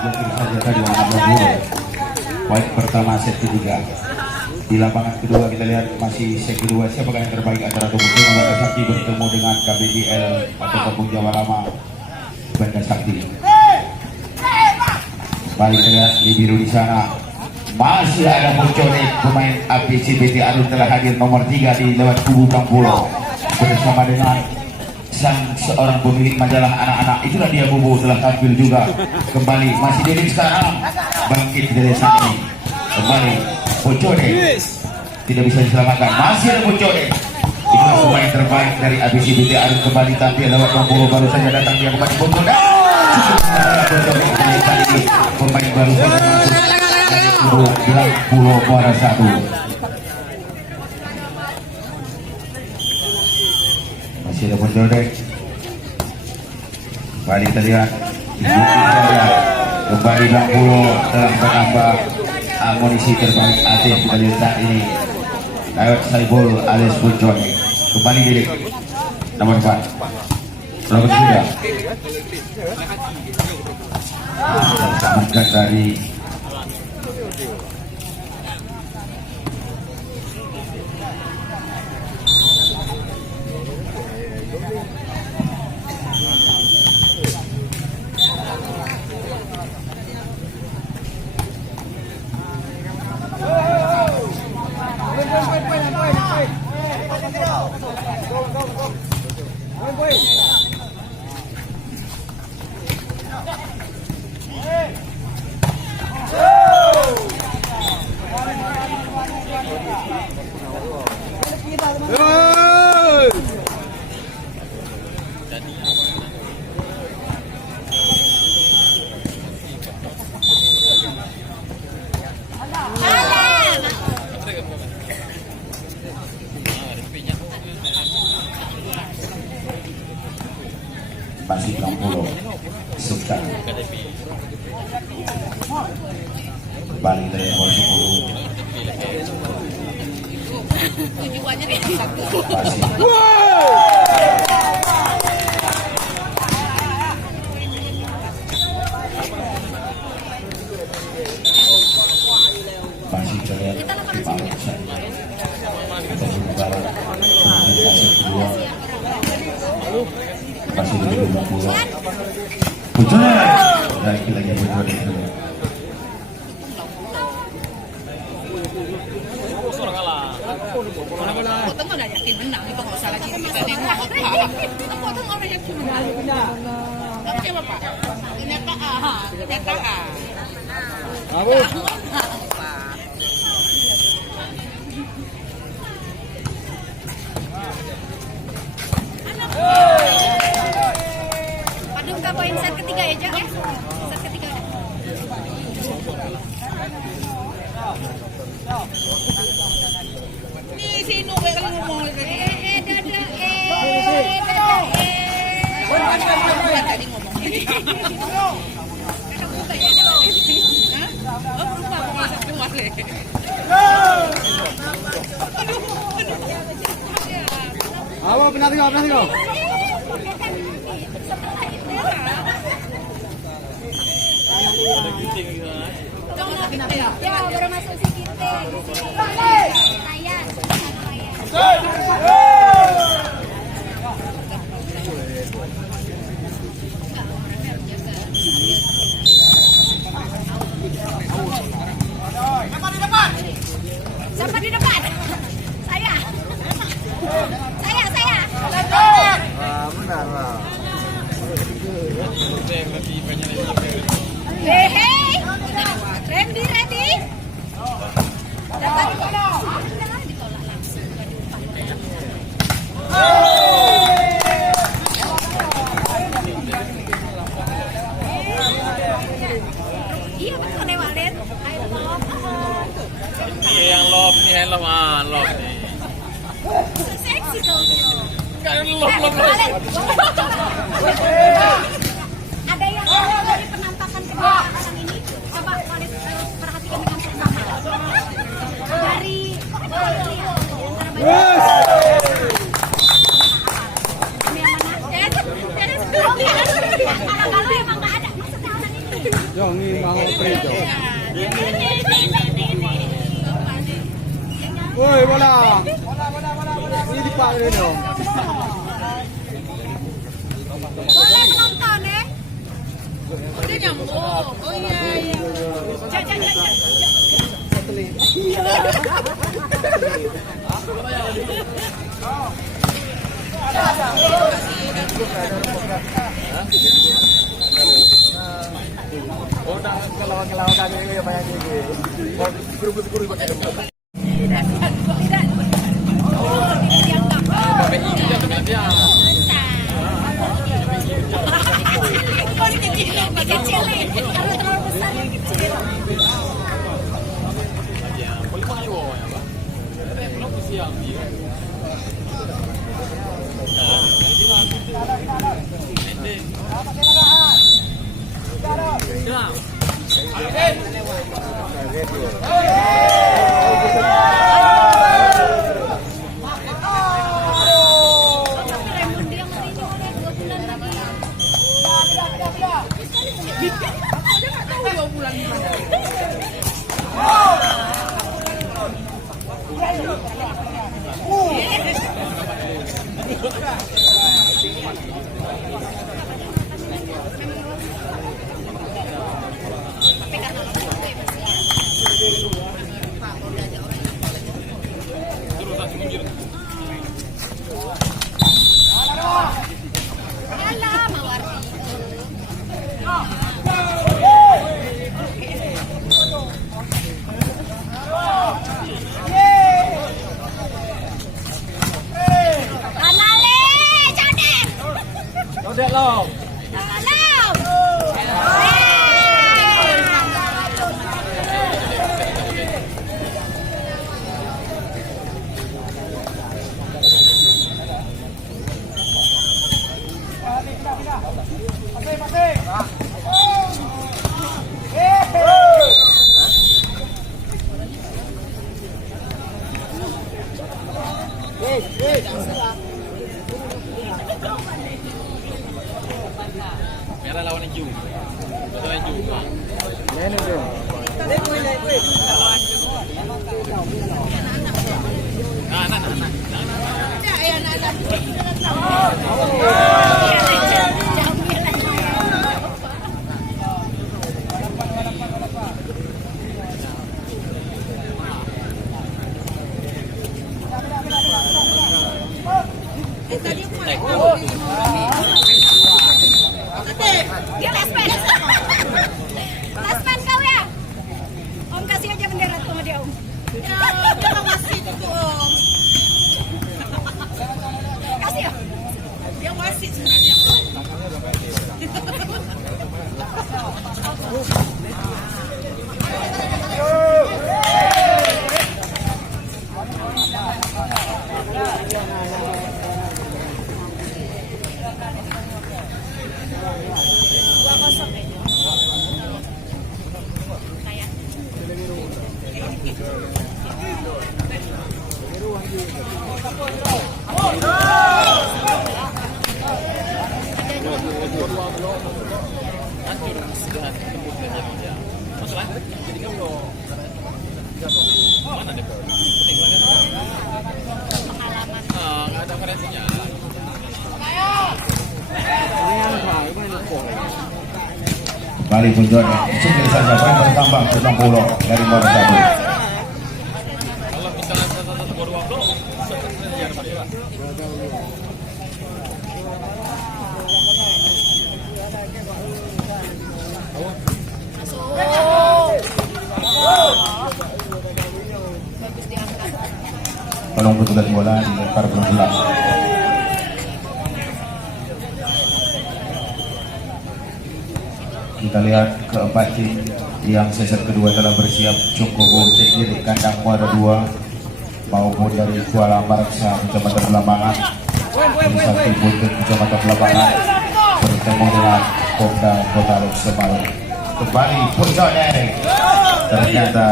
diblokir saja tadi oleh Bulu. Poin pertama set ketiga. Di lapangan kedua kita lihat masih set kedua, siapakah yang terbaik antara Tumbuh Banda Sakti bertemu dengan KBDL atau Kampung Jawa Lama Banda Sakti. Balik lihat di biru di sana. Masih ada Muncone, pemain APCBT Arun telah hadir nomor 3 di lewat kubu Kang Pulo bersama dengan seorang pemilik majalah anak-anak. Itulah dia Bubu telah tampil juga kembali. Masih jadi sekarang bangkit dari sana ini kembali Muncone tidak bisa diselamatkan. Masih ada Muncone. Itulah pemain terbaik dari APCBT Arun kembali tampil lewat Kang Pulo. Baru saja datang dia kembali Muncone. Pemain baru saja masuk Bilang Pulau Muara 1. Masih ada Muncone. Kembali kita lihat kembali Bilang Pulau telah menambah amunisi terbaik Aceh. Kita lihat saat ini lewat Saibul alias Muncone. Kembali Didik nomor 4 nomor 3 selamatkan dari masih 60 sekarang kembali dari nomor 10 tujuannya nih masih terlihat di bawah sana barat kedua masih di 20 betul lagi betul itu potong udah yakin menang itu nggak usah lagi kita nengok kita potong orang yakin menang oke bapak kenyataan aduh nggak poin set ketiga ya Jak ya set ketiga nih si Inu kalau ngomong tadi ngomong Apa benar tengok. Ya, baru masuk si kita. Siapa di depan? Saya. Benar lah. Hei. Ready? Dapat. Iya betul nih Walid. Ini yang love nih Seksi kau dia. Kan love. Ada yang dari penampakan kedua orang ini. Coba Walid perhatikan dengan seksama. Dari ini yang mana? Kalau emang nggak ada, maksudnya orang ini. Jom ni mau prejo. Woi bola. Ini di pak ini dong. Boleh penonton ya? Udah nyambung. Oh iya. Kalau kami ini banyak ini. Guru-guru Merah lawan hijau. Betul hijau. Dia lespen. Lespen kau ya? Om kasih aja bendera tuh sama dia Om. Ya, dia wasit itu Om. Kasih ya? Dia wasit sebenarnya. Nggak ada variasinya. Kembali punjul sikil saja poin bertambah 70 dari Muara Sabu. Kalau misalnya satu baru waktu, jangan pakai. Tolong petugas bola dilempar berulang. Kita lihat keempat tim yang sesat kedua telah bersiap cukup cek di kandang Muara 2 maupun dari Kuala Maraksa Kecamatan Belambangan, satu buntut Kecamatan Belambangan bertemu dengan Kopda Kota Lok Semarang. Kembali Puncone, ternyata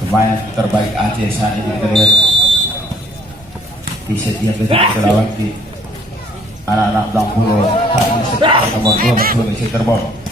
pemain terbaik Aceh saat ini kita lihat di set yang kita lawan di anak-anak Blang Pulau, kali nomor 2 Malaysia Terbang.